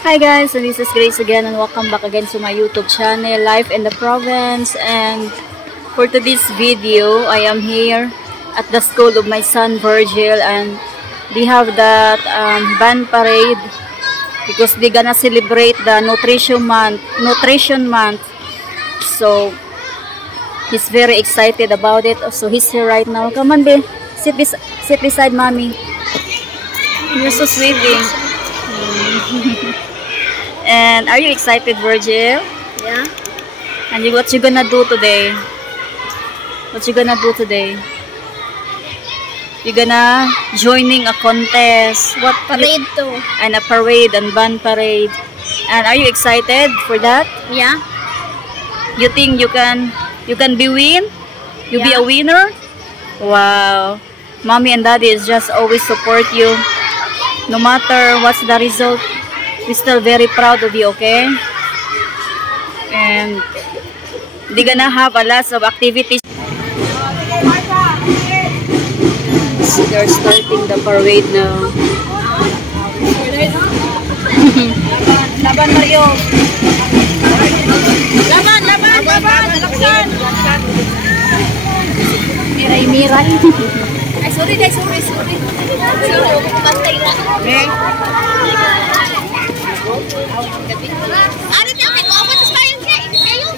Hi guys, so this is Grace again and welcome back again to my YouTube channel, Life in the Province. And for today's video, I am here at the school of my son Virgil, and they have that band parade because they're gonna celebrate the nutrition month. So he's very excited about it. So he's here right now. Come on, babe. Sit beside mommy. You're so sweet, babe. And are you excited, Virgil? Yeah. And what you gonna do today? What you gonna do today? You're gonna joining a contest. What Parade too. And a parade and band parade. And are you excited for that? Yeah. You think you can be win? You be a winner? Wow. Mommy and daddy is just always support you. No matter what's the result, we're still very proud of you, okay? And they're gonna have a lot of activities. So they're starting the parade now. Laban Mario! Laban! Laksan! Miray! Ay, sorry. Bantay na. Okay. Ano tayo? Ikaw ako sa bayan kayo?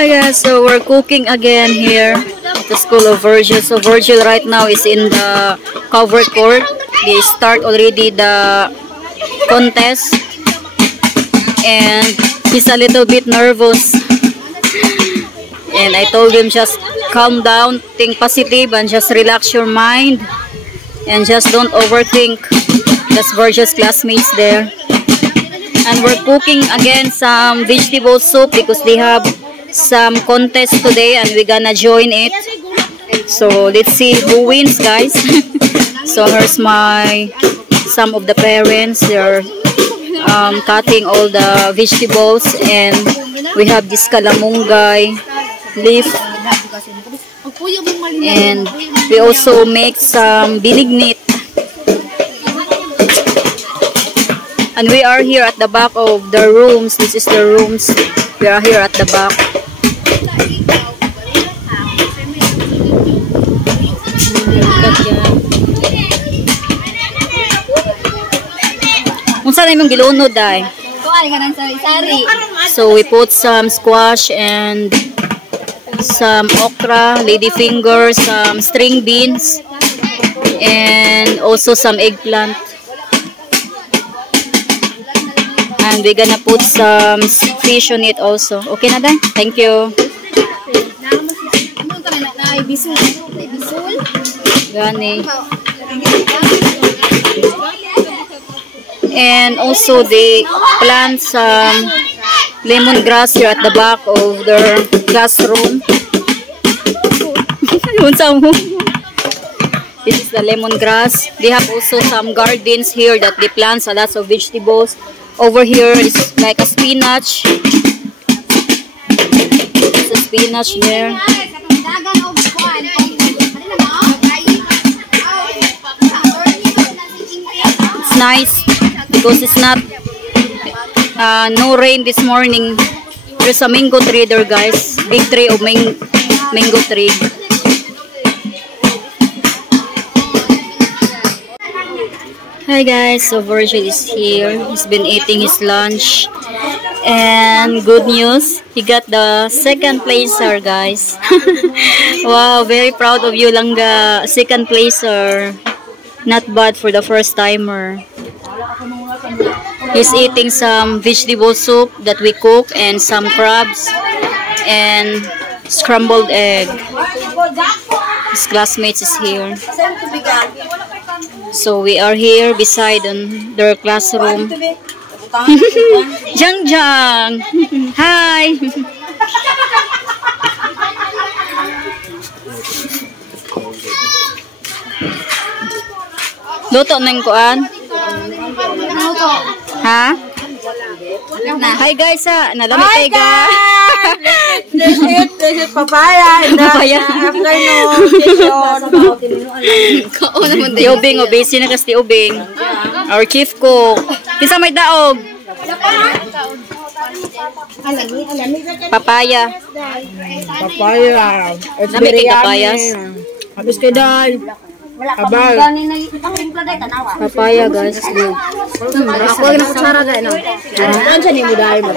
Hi guys, so we're cooking again here at the school of Virgil. So Virgil right now is in the covered court. They start already the contest and he's a little bit nervous. And I told him just calm down, think positive and just relax your mind and just don't overthink. That's Virgil's classmates there. And we're cooking again some vegetable soup because they have some contest today and we're gonna join it. So let's see who wins, guys. So here's some of the parents. They're cutting all the vegetables, and we have this kalamunggay leaf, and we also make some binignit. And we are here at the back of the rooms. This is the rooms. We are here at the back. Unsa na imong gilunod ay? So we put some squash and some okra, ladyfinger, some string beans, and also some eggplant. And we're gonna put some fish on it also. Okay na dan? Thank you. Gani. And also they plant some lemongrass here at the back of their classroom. This is the lemongrass. They have also some gardens here that they plant a lot of vegetables. Over here is like a spinach. There's a spinach there. It's nice because it's not no rain this morning. There's a mango tree there, guys. Big tree of mango tree. Hi guys, so Virgil is here. He's been eating his lunch. And good news, he got the second placer, guys. Wow, very proud of you, Langga. Second placer. Not bad for the first timer. He's eating some vegetable soup that we cook and some crabs and scrambled egg. His classmates is here. So we are here beside their classroom. Jang Jang! Hi! Luto na yung kuan? Ha? Hi guys ha! Nalamit tayo guys! This is papaya! Papaya! Ti Ubing, obesi na kasi Ti Ubing. Our chief cook. Kinsa may daog? Papaya. Papaya. Namit kay papayas. Habis kay day. Abal. Papaya guys. Ako ang kutsara day no. Ano ni mo day mo?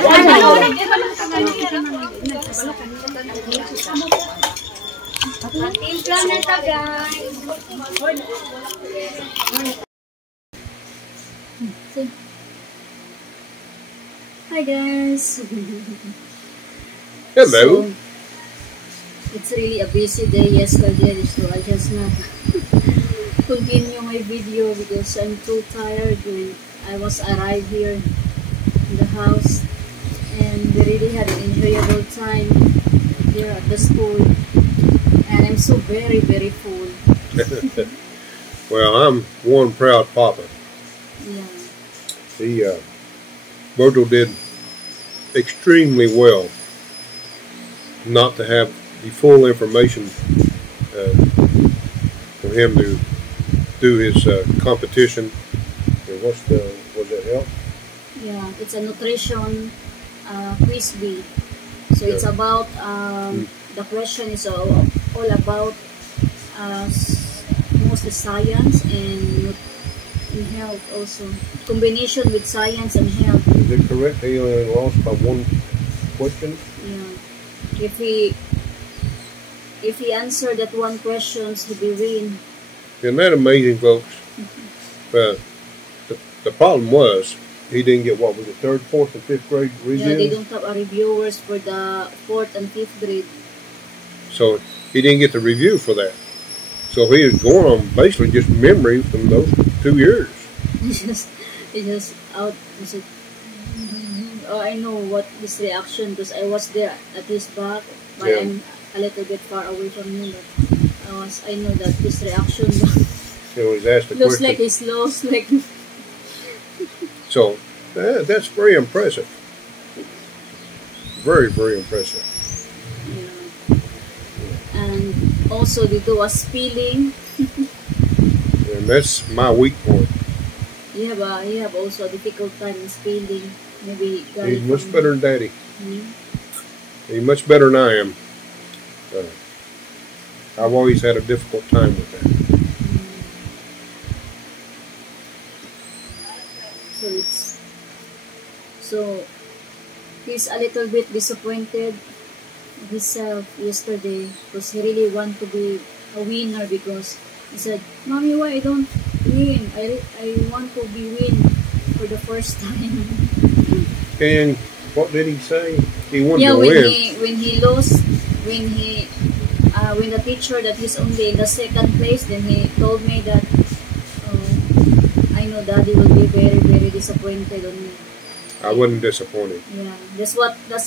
Hi guys. Hello. So, it's really a busy day yesterday, so I just not continue my video because I'm too tired when I was arrived here in the house, and we really had an enjoyable time here at the school, and I'm so very full. Well, I'm one proud papa. Yeah. He, Virgil did extremely well not to have the full information for him to do his competition. And was that help? Yeah, it's a nutrition quiz bee. So it's about the question is all about mostly science and health also. Combination with science and health. Is it correct he only lost by one question? Yeah. If he answered that one question, he'd be win. Isn't that amazing, folks? The problem was he didn't get, what was it, 3rd, 4th, and 5th grade review? Yeah, they don't have a reviewers for the 4th and 5th grade. So he didn't get the review for that. So he was going on basically just memory from those 2 years. He just out. He said, "Oh, I know what his reaction because I was there at his back, but Yeah. I'm a little bit far away from him. But I know that his reaction You know, he's asked the looks question. like he's lost. Like So that's very impressive. Very impressive. yeah. And also they do a spelling. And that's my weak point. You have also a difficult time in spelling. Maybe He's much better than Daddy. Hmm? He's much better than I am. I've always had a difficult time with that. So he's a little bit disappointed himself yesterday because he really want to be a winner because he said, "Mommy, why I don't win? I want to be win for the first time." And what did he say? He wanted Yeah, to win. when he lost, when the teacher that he's only in the 2nd place, then he told me that I know Daddy will be very disappointed on me. I wasn't disappointed. Yeah, that's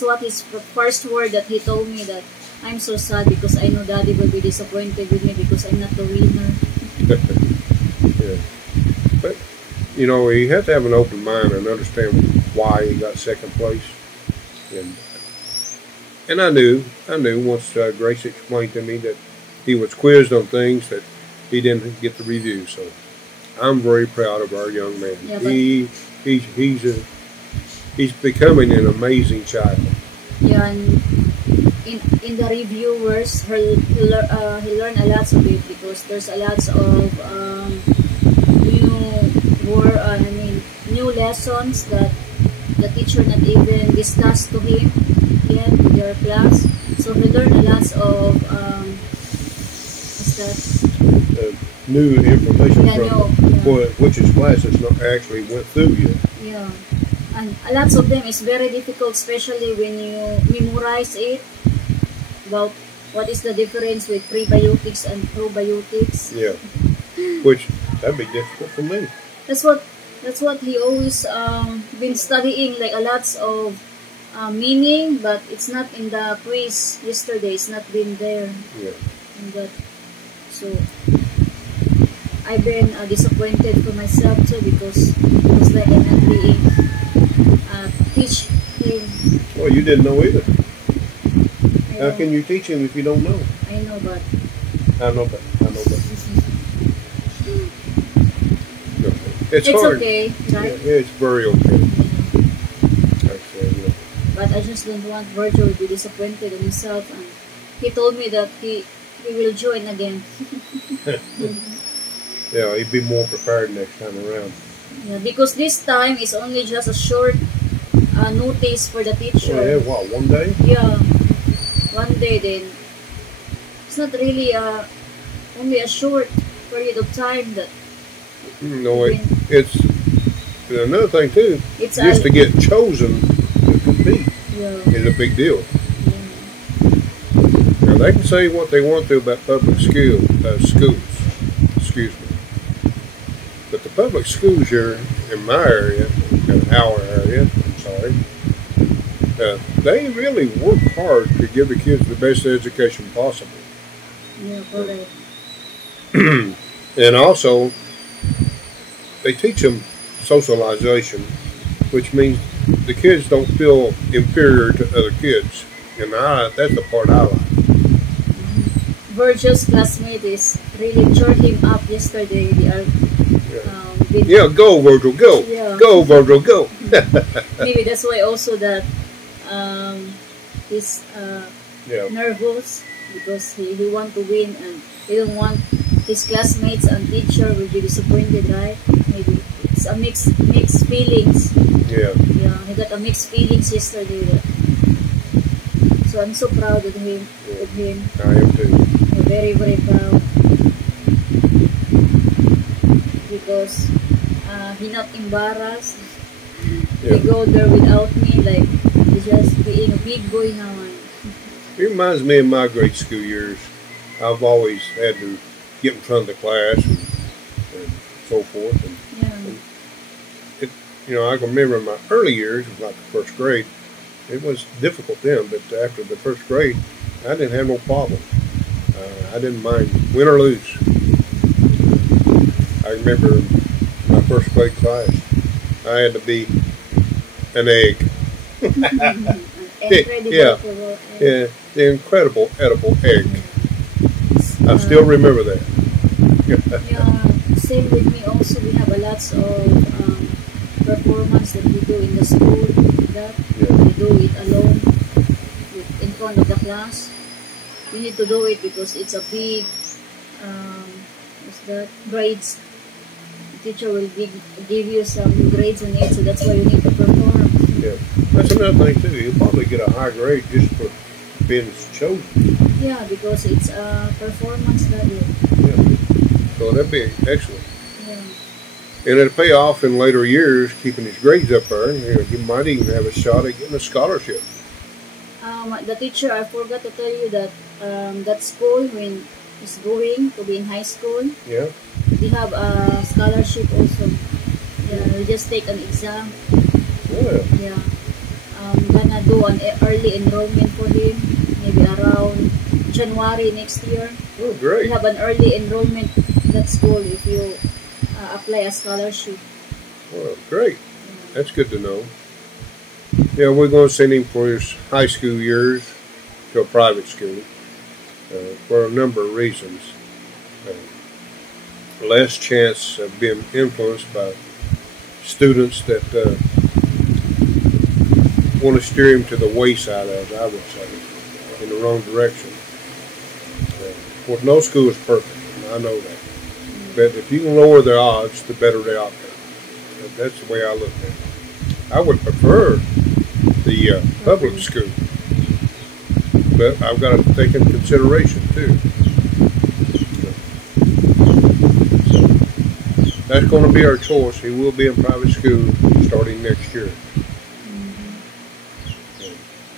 what his first word that he told me, that I'm so sad because I know Daddy will be disappointed with me because I'm not the winner. Yeah. But, you know, you have to have an open mind and understand why he got second place. And I knew once Grace explained to me that he was quizzed on things that he didn't get the review. So I'm very proud of our young man. Yeah, he's becoming an amazing child. yeah, and in the reviewers, he learned a lot of it because there's a lot of new lessons that the teacher not even discussed to him yet in their class. So he learned a lot of what's that? New information Yeah, which his classes not actually went through yet. Yeah, and a lot of them is very difficult, especially when you memorize it about what is the difference with prebiotics and probiotics. Yeah, which that'd be difficult for me. That's what he always been studying, like a lots of meaning, but it's not in the quiz yesterday. It's not been there. Yeah. In that. So I've been disappointed for myself too because it was like I'm not being teach him. Well, you didn't know either. I How can you teach him if you don't know? I know, but I know that. It's hard. okay, right? Yeah, it's very okay. Like I said, you know. But I just don't want Virgil to be disappointed in himself, and he told me that he will join again. Yeah, he'd be more prepared next time around. Yeah, because this time is only just a short notice for the teacher. Oh, yeah, what, one day? Yeah, one day then. It's not really only a short period of time that. No, it's another thing too. It's just to get chosen to compete yeah. is a big deal. Yeah. Now they can say what they want to about public schools. Excuse me. But the public schools here in my area, in our area, I'm sorry, they really work hard to give the kids the best education possible. Yeah, correct. And also, they teach them socialization, which means the kids don't feel inferior to other kids. And that's the part I like. Virgil's classmate is really cheered him up yesterday. They are yeah, go Virgil, go. Yeah. Go Virgil, go. Maybe that's why also that he's nervous because he want to win and he don't want his classmates and teacher will be disappointed, right? Maybe it's a mixed feelings. Yeah. Yeah, he got a mixed feelings yesterday. So I'm so proud of him. I am too. I'm very, very proud because he not embarrassed. He go there without me, like he's just being a big boy now. It reminds me of my grade school years. I've always had to get in front of the class and so forth. And I can remember in my early years, like the first grade, it was difficult then, but after the first grade, I didn't have no problem. I didn't mind win or lose. I remember my first grade class, I had to be an egg. The incredible edible egg. I still remember that. Yeah, same with me also. We have a lots of performance that we do in the school. We do it alone in front of the class. We need to do it because it's a big grades. The teacher will give you some grades on it, so that's why you need to perform. Yeah, that's another thing too. You'll probably get a high grade just for being chosen. Yeah, because it's a performance study. Yeah, so that'd be excellent. Yeah. And it'll pay off in later years, keeping his grades up there. You might even have a shot at getting a scholarship. The teacher, I forgot to tell you that that school, when he's going to be in high school, yeah, they have a scholarship also. Yeah, we just take an exam. Yeah. Yeah. I'm gonna do an early enrollment for him, maybe around January next year. Oh, great. We have an early enrollment that school if you apply a scholarship. Well, great. That's good to know. Yeah, we're going to send him for his high school years to a private school for a number of reasons. Less chance of being influenced by students that want to steer him to the wayside, as I would say, in the wrong direction. Well, no school is perfect, I know that. But if you can lower their odds, the better the outcome. That's the way I look at it. I would prefer the public school, but I've got to take into consideration too. So that's going to be our choice. He will be in private school starting next year.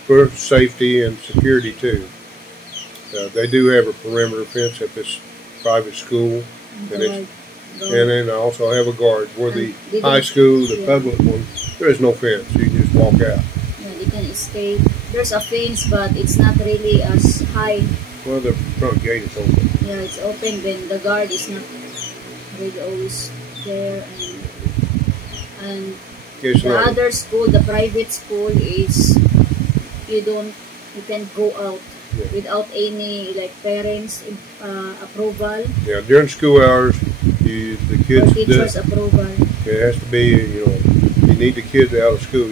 For safety and security too. They do have a perimeter fence at this private school, and then I also have a guard. Where the high school, the public one, there is no fence. You just walk out. Yeah, they can escape. There's a fence, but it's not really as high. Well, the front gate is open. Yeah, it's open, but the guard is not really always there. And the other school, the private school, is you can go out without any like parents approval. Yeah, during school hours, the kids. Or teachers' approval. It has to be, you need the kids out of school.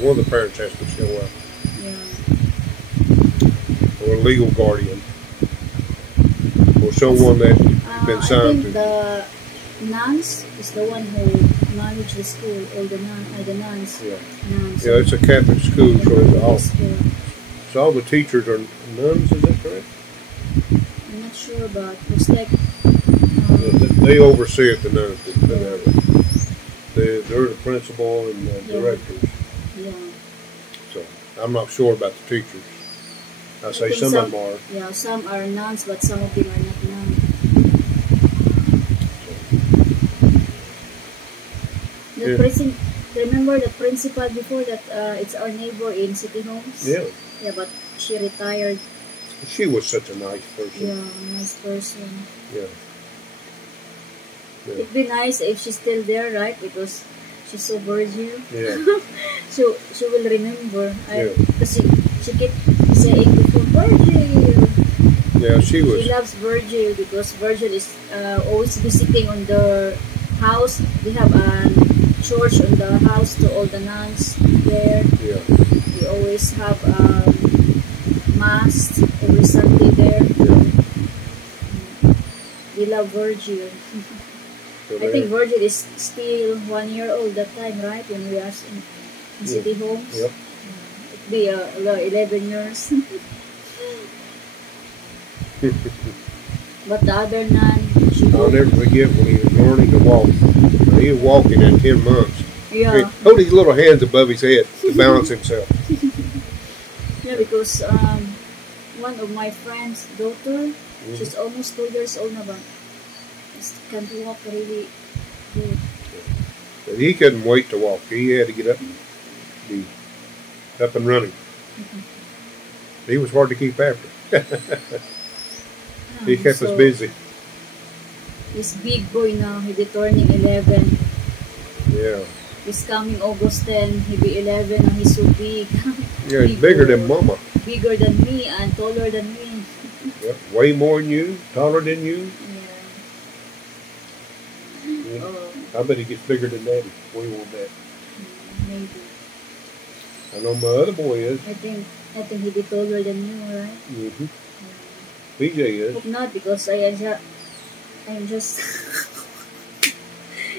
One of the parents has to show up. Yeah. Or a legal guardian. Or someone that's been signed to. The nuns is the one who manage the school, or the nuns. Yeah. Nuns. Yeah, it's a Catholic school, so it's all the teachers are nuns, is that correct? I'm not sure, but it's like... they oversee it, the nuns. They're the principal and the directors. Yeah. So, I'm not sure about the teachers. I say some of them are. Yeah, some are nuns, but some of them are not nuns. Remember the principal before that? It's our neighbor in City Homes. Yeah. Yeah, but she retired. She was such a nice person. Yeah, nice person. Yeah. It'd be nice if she's still there, right? Because she's so Virgil. Yeah. So she will remember. Because she kept saying before, Virgil. Yeah, she was. She loves Virgil because Virgil is always visiting on the house. They have a church on the house to all the nuns there. Yeah. We always have mass every Sunday there. Yeah. We love Virgil. I think Virgil is still 1 year old that time, right? When we are in City Homes. Yep. It'd be 11 years. But the other nun, I'll never forget when he was learning to walk. He was walking at 10 months. Yeah. He held his little hands above his head to balance himself. Yeah, because one of my friend's daughter, she's almost 2 years old now, but can't walk really good. But he couldn't wait to walk. He had to get up and be up and running. He was hard to keep after. He kept us busy. He's big boy now. He'll be turning 11. Yeah. This coming August 10, he'll be 11 and he's so big. Yeah, he's bigger than Mama. Bigger than me and taller than me. Yep, way more than you, taller than you. Yeah. I bet he gets bigger than Daddy. We will bet. Maybe. I know my other boy is. I think he'll be taller than you, right? Mm-hmm. BJ is. Hope not, because I'm just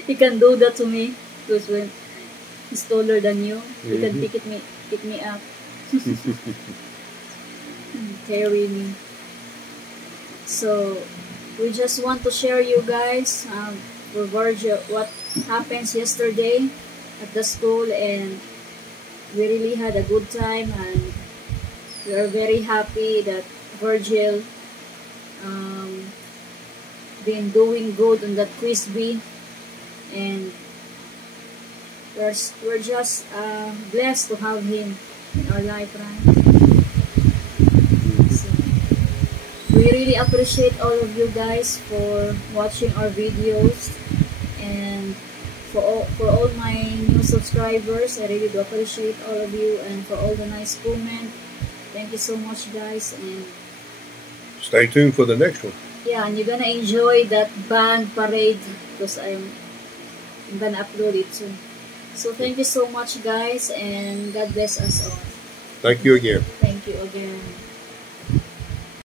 he can do that to me, because when he's taller than you, he can pick me up, carry me. So we just want to share you guys for Virgil what happens yesterday at the school, and we really had a good time, and we are very happy that Virgil been doing good on that quiz bee, and we're just blessed to have him in our life, right? So, We really appreciate all of you guys for watching our videos, and for all my new subscribers, I really do appreciate all of you, and for all the nice comment. Thank you so much, guys, and Stay tuned for the next one. yeah, and you're gonna enjoy that band parade because I'm gonna upload it soon. So thank you so much, guys, and God bless us all. Thank you again. Thank you again.